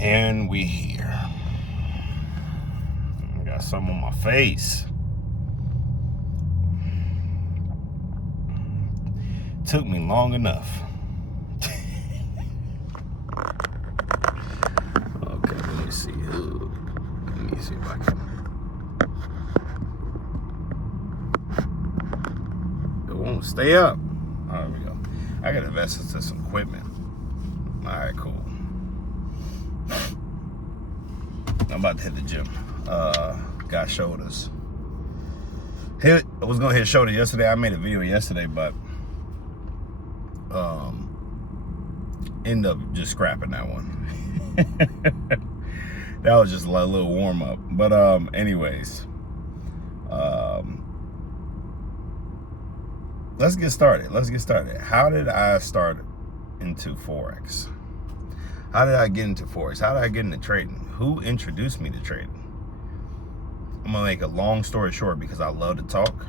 And we here. I got some on my face. Took me long enough. Okay, let me see. Let me see if I can. It won't stay up. Oh, there we go. I gotta invest into some equipment. All right, cool. I'm about to hit the gym. Got shoulders. I was gonna hit shoulder yesterday. I made a video yesterday, but ended up just scrapping that one. That was just a little warm up. But anyways, let's get started. How did I start into Forex? How did I get into Forex? How did I get into trading? Who introduced me to trading? I'm gonna make a long story short because I love to talk,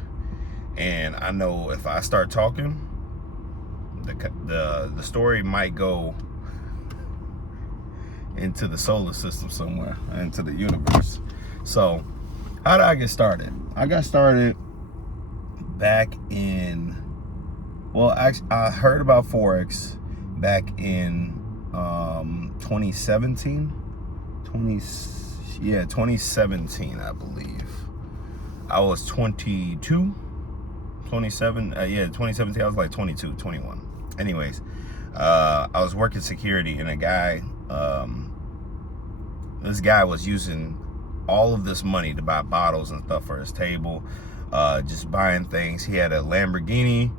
and I know if I start talking, the story might go into the solar system somewhere, into the universe. So, how did I get started? I got started back in, well, actually, I heard about Forex back in 2017, I believe. I was 22, 27, 2017, I was like 22, 21. Anyways, I was working security, and a guy, this guy was using all of this money to buy bottles and stuff for his table, just buying things. He had a Lamborghini.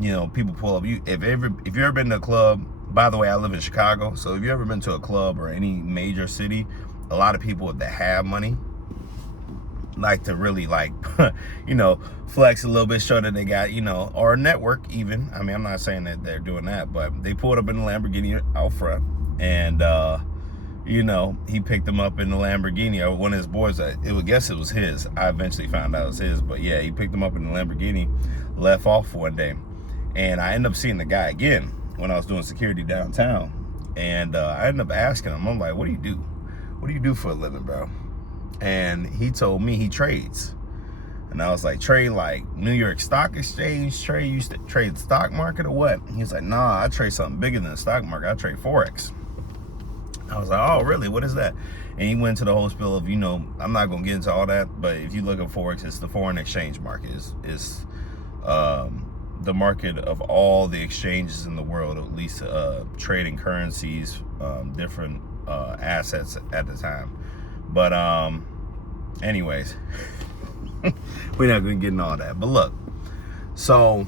You know, people pull up. If you've ever been to a club, by the way, I live in Chicago, so if you've ever been to a club or any major city, a lot of people that have money like to really, like, you know, flex a little bit, show that they got, you know, or network even. I mean, I'm not saying that they're doing that, but they pulled up in the Lamborghini out front, and you know, he picked them up in the Lamborghini. Or one of his boys, I would guess it was his. I eventually found out it was his, but yeah, he picked them up in the Lamborghini, left off one day, and I ended up seeing the guy again when I was doing security downtown, and I ended up asking him, I'm like, what do you do? What do you do for a living, bro? And he told me he trades. And I was like, trade like New York Stock Exchange trade? You used to trade the stock market or what? He was like, nah, I trade something bigger than the stock market. I trade Forex. I was like, oh, really? What is that? And he went to the whole spiel of, you know, I'm not going to get into all that, but if you look at Forex, it's the foreign exchange market. It's the market of all the exchanges in the world, at least trading currencies, different assets at the time. But anyways, we're not going to get into all that. But look, so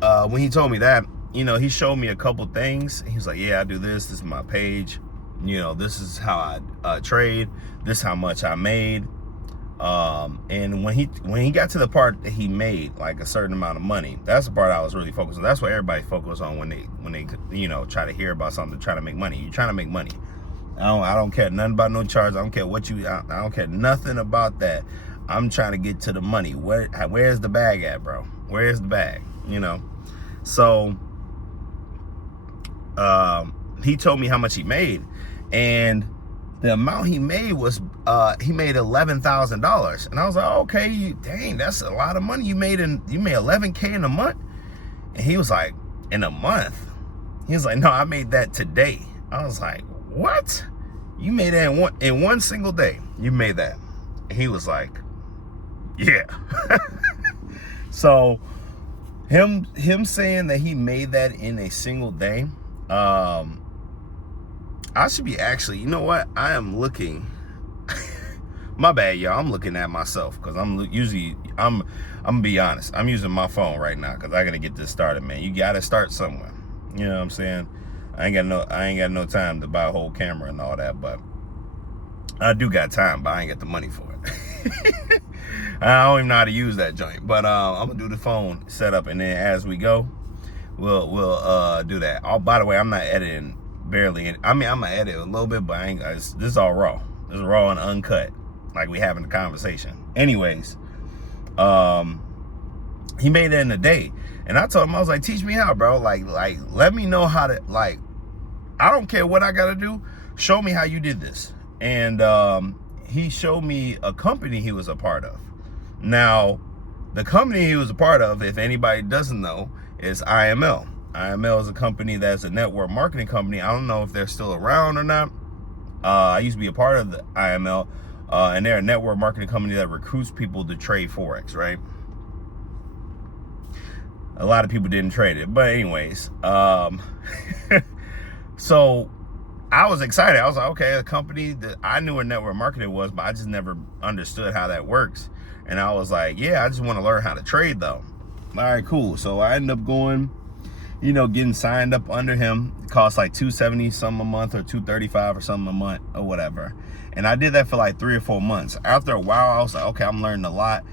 when he told me that, you know, he showed me a couple things. He was like, yeah, I do this. This is my page. You know, this is how I trade. This is how much I made. And when he got to the part that he made like a certain amount of money, that's the part I was really focused on. That's what everybody focuses on when they you know, try to hear about something, try to make money. You're trying to make money. I don't care nothing about no charge. I don't care what I don't care nothing about that. I'm trying to get to the money. Where's the bag at, bro? Where's the bag? You know? So he told me how much he made, and the amount he made was he made $11,000, and I was like, okay, dang, that's a lot of money you made $11K in a month. And he was like, in a month? He was like, no, I made that today. I was like, what? You made that in one single day? You made that? And he was like, yeah. So him saying that he made that in a single day, I should be actually, you know what? I am looking, my bad, y'all. I'm looking at myself because I'm gonna be honest. I'm using my phone right now because I gotta get this started, man. You gotta start somewhere. You know what I'm saying? I ain't got no time to buy a whole camera and all that, but I do got time, but I ain't got the money for it. I don't even know how to use that joint, but I'm gonna do the phone setup, and then as we go, we'll do that. Oh, by the way, I'm not editing barely. I mean, I'm gonna edit a little bit, but this is all raw. This is raw and uncut, like we having a conversation. Anyways, he made it in a day, and I told him, I was like, teach me how, bro. Like let me know how to, like, I don't care what I got to do. Show me how you did this. And he showed me a company he was a part of. Now, the company he was a part of, if anybody doesn't know, is IML. IML is a company that's a network marketing company. I don't know if they're still around or not. I used to be a part of the IML, and they're a network marketing company that recruits people to trade Forex, right? A lot of people didn't trade it, but anyways, so I was excited. I was like, okay, a company that I knew what network marketing was, but I just never understood how that works. And I was like, yeah, I just want to learn how to trade though. All right, cool. So I ended up going, getting signed up under him. It cost like $270 something a month or $235 or something a month or whatever. And I did that for like 3 or 4 months. After a while, I was like, okay, I'm learning a lot.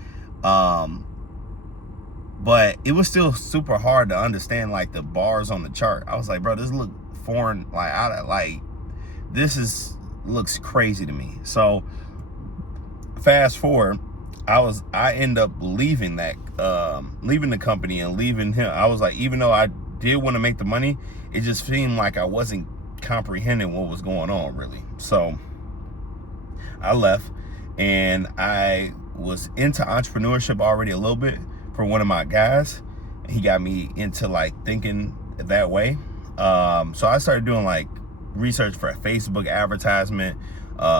But it was still super hard to understand like the bars on the chart. I was like, bro, this look foreign. Looks crazy to me. So fast forward, I end up leaving the company and leaving him. I was like, even though I did want to make the money, it just seemed like I wasn't comprehending what was going on really. So I left, and I was into entrepreneurship already a little bit for one of my guys. He got me into like thinking that way. So I started doing like research for a Facebook advertisement,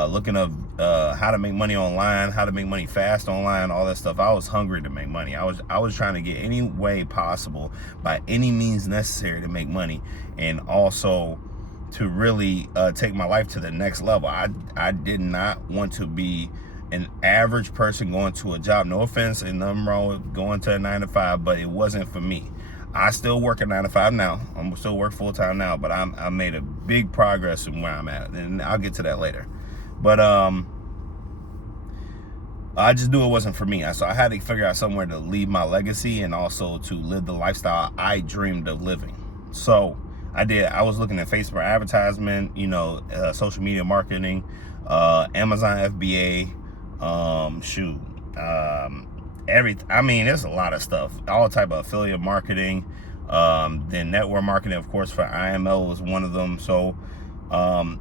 looking up how to make money online, how to make money fast online, all that stuff. I was hungry to make money. I was trying to get any way possible, by any means necessary, to make money, and also to really take my life to the next level. I did not want to be an average person going to a job. No offense, and nothing wrong with going to a 9 to 5, but it wasn't for me. I still work a 9 to 5 now. I'm still work full time now, but I made a big progress in where I'm at, and I'll get to that later. But I just knew it wasn't for me. So I had to figure out somewhere to leave my legacy and also to live the lifestyle I dreamed of living. So I did. I was looking at Facebook advertisement, social media marketing, Amazon FBA, there's a lot of stuff, all type of affiliate marketing, then network marketing, of course, for IML was one of them. So a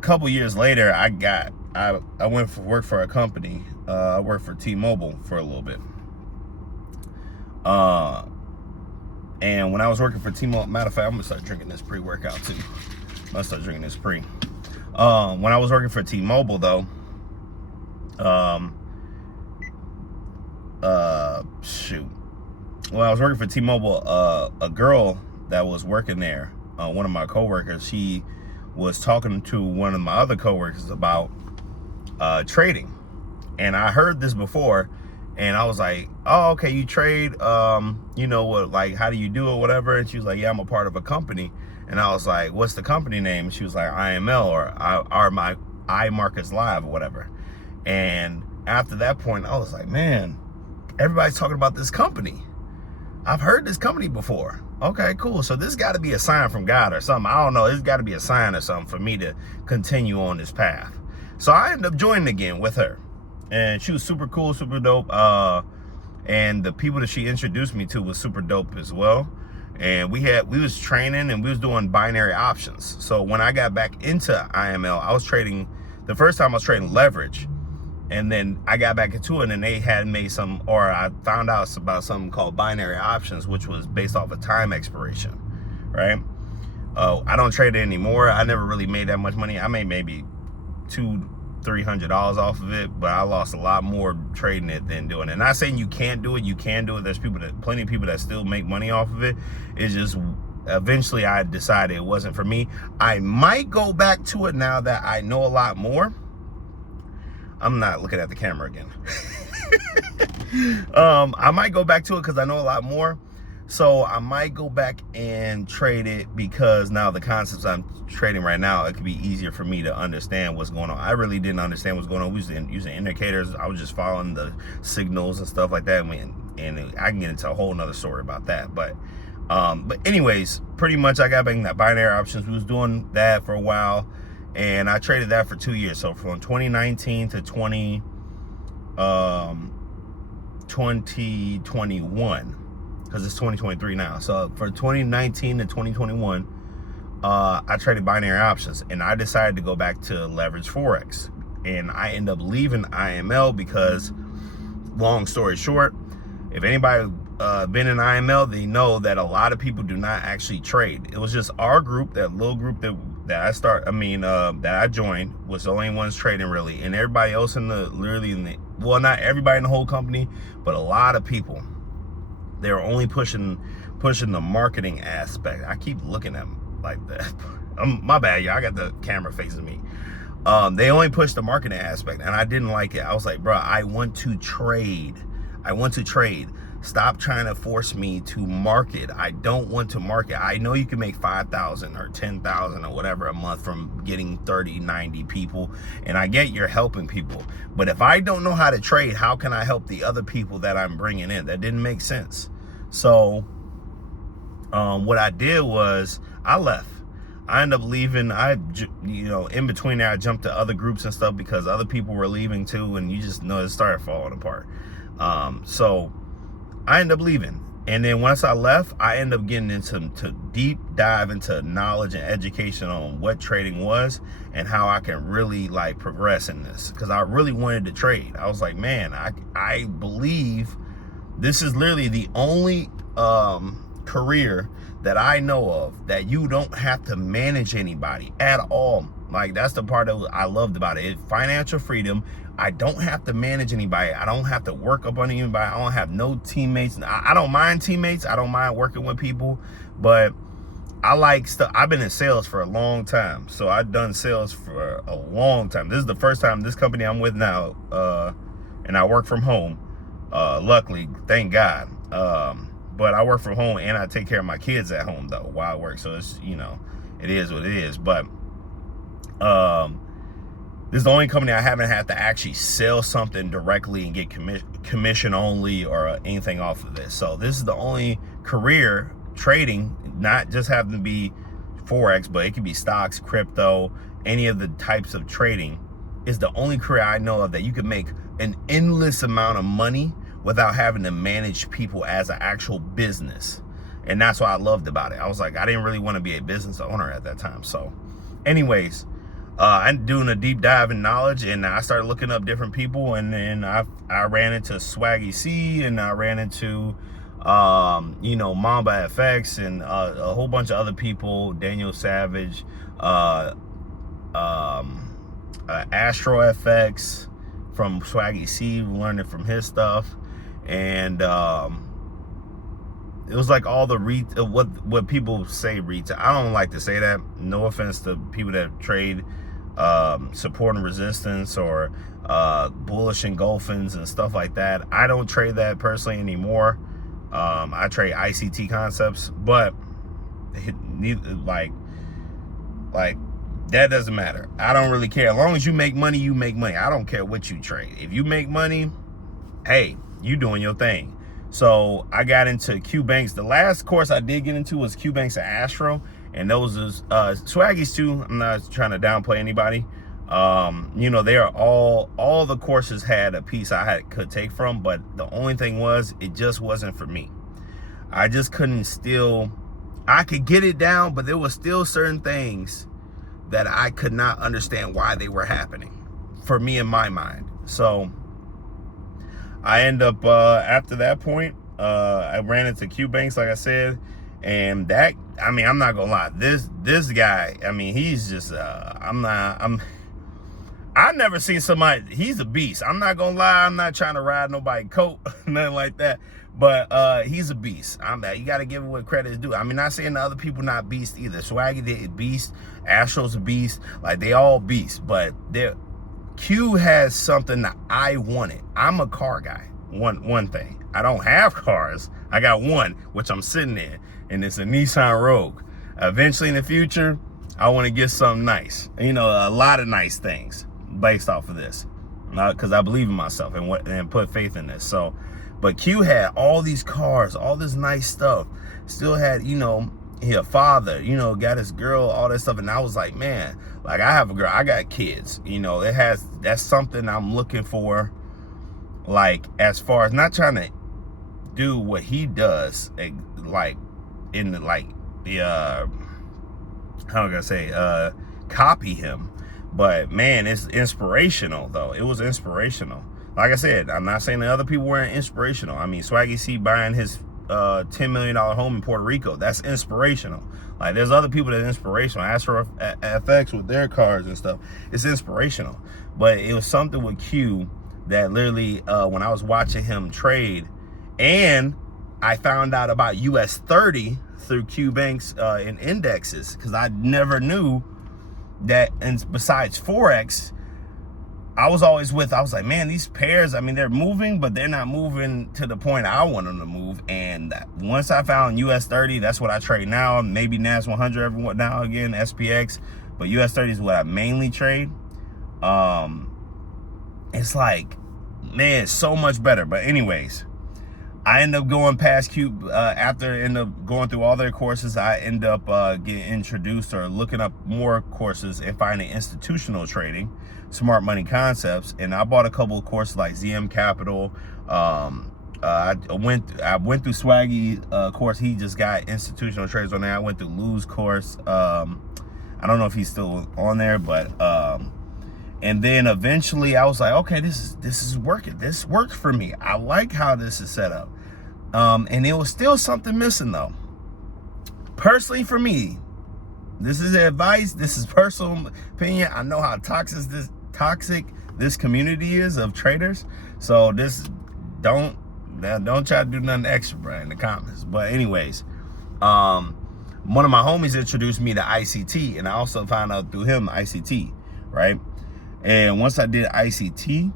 couple years later, I went for work for a company. I worked for T-Mobile for a little bit. And when I was working for T-Mobile, matter of fact, I'm gonna start drinking this pre-workout too. I'm gonna start drinking this pre. When I was working for T-Mobile though, when I was working for T-Mobile, a girl that was working there, one of my coworkers, she was talking to one of my other coworkers about trading. And I heard this before, and I was like, oh, okay, you trade, what, like, how do you do it, whatever? And she was like, yeah, I'm a part of a company. And I was like, what's the company name? And she was like, IML, or iMarkets Live, or whatever. And after that point, I was like, man, everybody's talking about this company. I've heard this company before. Okay, cool. So this got to be a sign from God or something. I don't know. It's got to be a sign or something for me to continue on this path. So I ended up joining again with her. And she was super cool, super dope. And the people that she introduced me to was super dope as well. And we was training, and we was doing binary options. So when I got back into IML, the first time I was trading leverage. And then I got back into it, and they had made I found out about something called binary options, which was based off of time expiration, right? I don't trade it anymore. I never really made that much money. I made maybe $200-300 off of it, but I lost a lot more trading it than doing it. Not saying you can't do it. You can do it. There's plenty of people that still make money off of it. It's just eventually I decided it wasn't for me. I might go back to it now that I know a lot more. I'm not looking at the camera again. I might go back to it because I know a lot more. So I might go back and trade it, because now the concepts I'm trading right now, it could be easier for me to understand what's going on. I really didn't understand what's going on. We was using indicators. I was just following the signals and stuff like that. And I can get into a whole nother story about that. But anyways, pretty much I got back in that binary options. We was doing that for a while. And I traded that for 2 years. So from 2019 to 2021, because it's 2023 now. So for 2019 to 2021, I traded binary options, and I decided to go back to leverage Forex. And I end up leaving IML because, long story short, if anybody been in IML, they know that a lot of people do not actually trade. It was just our group, that little group that I joined, was the only ones trading really, and everybody else well, not everybody in the whole company, but a lot of people, they were only pushing the marketing aspect. I keep looking at them like that. My bad, y'all. I got the camera facing me. They only pushed the marketing aspect, and I didn't like it. I was like, bro, I want to trade. Stop trying to force me to market. I don't want to market. I know you can make 5,000 or 10,000 or whatever a month from getting 30, 90 people. And I get you're helping people. But if I don't know how to trade, how can I help the other people that I'm bringing in? That didn't make sense. So what I did was I left. I ended up leaving. In between there, I jumped to other groups and stuff because other people were leaving too. And you just know it started falling apart. So I ended up leaving, and then once I left, I ended up getting into deep dive into knowledge and education on what trading was and how I can really like progress in this, because I really wanted to trade. I was like, man, I believe this is literally the only career that I know of that you don't have to manage anybody at all. Like, that's the part that I loved about it. It's financial freedom. I don't have to manage anybody. I don't have to work up on anybody. I don't have no teammates. I don't mind teammates. I don't mind working with people, but I like stuff. I've been in sales for a long time. So I've done sales for a long time. This is the first time this company I'm with now, and I work from home. Luckily, thank God. But I work from home and I take care of my kids at home though while I work. So it's, it is what it is. But this is the only company I haven't had to actually sell something directly and get commission only or anything off of this. So this is the only career trading, not just having to be Forex, but it could be stocks, crypto, any of the types of trading, is the only career I know of that you can make an endless amount of money without having to manage people as an actual business. And that's what I loved about it. I was like, I didn't really want to be a business owner at that time. So anyways, I'm doing a deep dive in knowledge, and I started looking up different people, and then I ran into Swaggy C, and I ran into Mamba FX, and a whole bunch of other people, Daniel Savage, Astro FX from Swaggy C, learning from his stuff. And it was like all the what people say retail. I don't like to say that. No offense to people that trade support and resistance or bullish engulfings and stuff like that. I don't trade that personally anymore. I trade ICT concepts, but like that doesn't matter. I don't really care. As long as you make money, you make money. I don't care what you trade. If you make money, hey, you doing your thing. So I got into Q Banks. The last course I did get into was Q Banks and Astro, and those is Swaggies too. I'm not trying to downplay anybody. They are all the courses had a piece could take from, but the only thing was it just wasn't for me. I just I could get it down, but there was still certain things that I could not understand why they were happening for me in my mind. So I end up, after that point, I ran into Q Banks, like I said, and I'm not gonna lie, this guy, he's just, I've never seen somebody, he's a beast. I'm not gonna lie, I'm not trying to ride nobody's coat, nothing like that, but he's a beast. You gotta give him what credit is due. Not saying the other people not beast either. Swaggy did beast, Astro's a beast, like they all beast, but Q has something that I wanted. I'm a car guy. One thing. I don't have cars. I got one, which I'm sitting in, and it's a Nissan Rogue. Eventually in the future, I want to get something nice. A lot of nice things based off of this, because I believe in myself and put faith in this. So, but Q had all these cars, all this nice stuff. Still had, he a father, got his girl, all that stuff. And I was like, man, like I have a girl, I got kids, that's something I'm looking for. Like, as far as not trying to do what he does, like in the how can I say, copy him. But man, it's inspirational though. It was inspirational. Like I said, I'm not saying that other people weren't inspirational. I mean, Swaggy C buying his $10 million home in Puerto Rico, that's inspirational. Like, there's other people that are inspirational. As for FX with their cars and stuff, it's inspirational. But it was something with Q that literally, when I was watching him trade, and I found out about US 30 through Q Banks in indexes, because I never knew that. And besides Forex, I was like, man, these pairs, I mean, they're moving, but they're not moving to the point I want them to move. And once I found US 30, that's what I trade now. Maybe NAS 100 every now again, SPX, but US 30 is what I mainly trade. It's like, man, it's so much better. But anyways, I end up going past Q, after end up going through all their courses, I end up getting introduced or looking up more courses and finding institutional trading, smart money concepts. And I bought a couple of courses like ZM Capital. I went through Swaggy course. He just got institutional trades on there. I went through Lou's course. I don't know if he's still on there, but and then eventually I was like, okay, this is working. This worked for me. I like how this is set up. And there was still something missing though. Personally for me, this is advice. This is personal opinion. I know how toxic this community is of traders. So don't try to do nothing extra, bro, in the comments. But anyways, one of my homies introduced me to ICT, and I also found out through him ICT, right? And once I did ICT,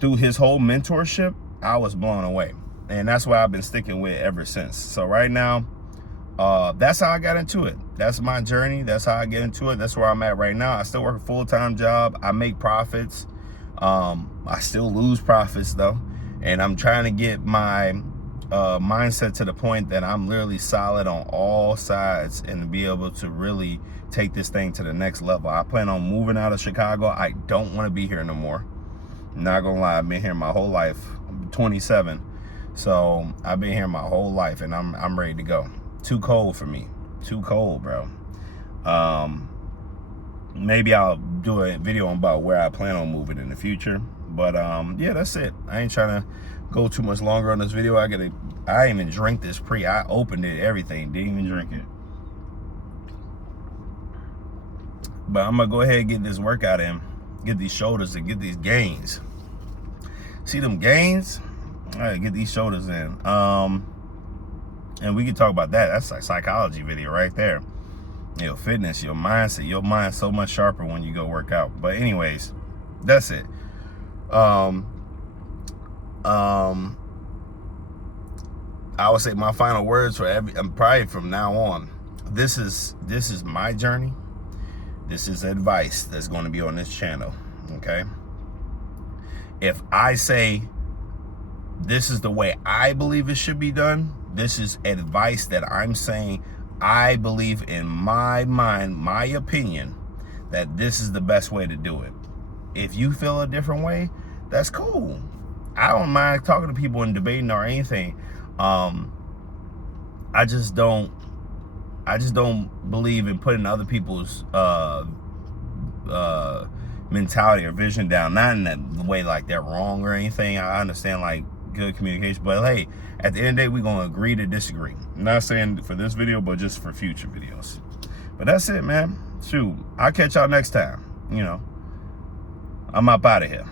through his whole mentorship, I was blown away. And that's what I've been sticking with ever since. So right now, that's how I got into it. That's my journey. That's how I get into it. That's where I'm at right now. I still work a full-time job. I make profits. I still lose profits though. And I'm trying to get my mindset to the point that I'm literally solid on all sides and be able to really take this thing to the next level. I plan on moving out of Chicago. I don't want to be here no more. Not gonna lie, I've been here my whole life. I'm 27, so I've been here my whole life, and I'm ready to go. Too cold for me. Too cold, bro. Maybe I'll do a video about where I plan on moving in the future. But yeah, that's it. I ain't trying to go too much longer on this video. I didn't even drink this pre. I opened it, everything, didn't even drink it. But I'm gonna go ahead and get this workout in, get these shoulders and get these gains. See them gains? All right, get these shoulders in. And we can talk about that. That's like psychology video right there. Your fitness, your mindset, your mind's so much sharper when you go work out. But anyways, that's it. I would say my final words for probably from now on. This is my journey. This is advice that's going to be on this channel. Okay. If I say this is the way I believe it should be done, this is advice that I'm saying I believe in my mind, my opinion, that this is the best way to do it. If you feel a different way, that's cool. I don't mind talking to people and debating or anything. I just don't believe in putting other people's mentality or vision down. Not in that way like they're wrong or anything. I understand like good communication, but hey, at the end of the day, we're gonna agree to disagree. I'm not saying for this video, but just for future videos. But that's it, man. Shoot, I'll catch y'all next time. You know, I'm up out of here.